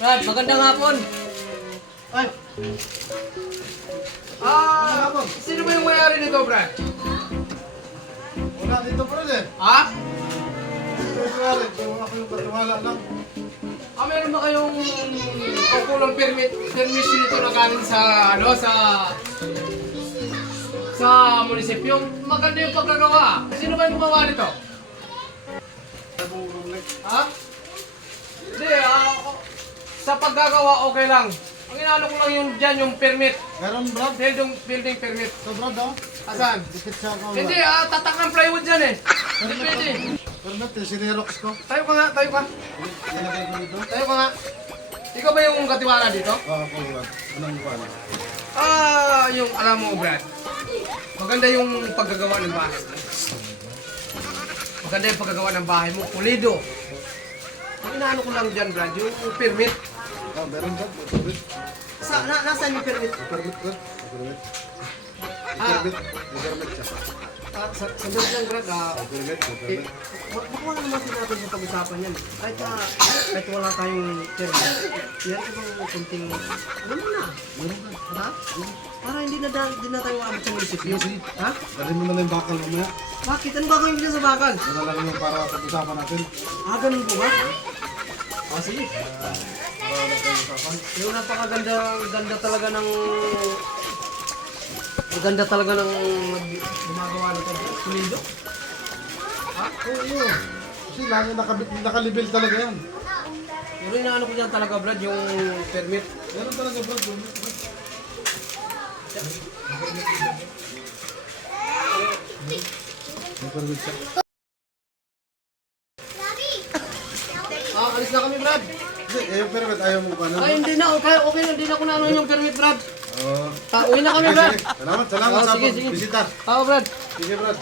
Brad, magandang hapon. Ay, Sino ba yung may-ari nito, Brad? wala dito pa rin eh. Ha? February, kung ako yung katiwala lang. Meron ba kayong kukulang permission nito na galing sa, sa munisipyo? Maganda yung pagkagawa. Sino ba yung gumawa nito? Ha? Hindi, sa paggagawa okay lang. Ang inaano ko lang yung dyan, yung permit. Meron, Brad? Building permit. So, Brad, oh. Asan? Dikit siya ako. Hindi, tatak ng plywood dyan eh. Hindi pwede. Permit, sinirox ko. Tayo ka nga, tayo ka. Nilagay ko dito. Tayo ka nga. Ikaw ba yung katiwala dito? Oo, ako, Brad. Anong ipala? Yung alam mo, Brad. Maganda yung paggagawa ng bahay. Maganda yung paggagawa ng bahay mo. Pulido. Ang inaano ko lang dyan, Brad, yung permit. Meron, Brad. Permit. Nasaan yung permit? Permit, Brad. Permit. Permit. Permit siya. Sandali lang, Brad. Permit. Permit. Baka naman natin sa pag-usapan yan. Kahit wala tayong permit. Meron ko bang kunting... Ano mo na? Ha? Para hindi na tayo maabot sa munisipyo. Ha? Dali mo na lang yung bakal mamaya. Bakit? Ano gagawin ko dyan sa bakal? Ano lang yung para pag-usapan natin. Ganun po ba? Sige. Para wala tayong usapan. Yung napakaganda talaga ng... Maganda talaga ng gumagawa nito. Pulido. Oo. Kasi lagi nakalibel talaga yan. Pero inaano ko dyan talaga, Brad, yung permit. Meron talaga, Brad. Permit. May permit siya. Alis na kami, Brad. Hindi, yung permit ayaw mo pa na. Hindi na. Okay na. Hindi na ko na ano yung permit, Brad. Oo. Uwi na kami, Brad. Salamat sa sige. bisita. Brad. Sige, Brad.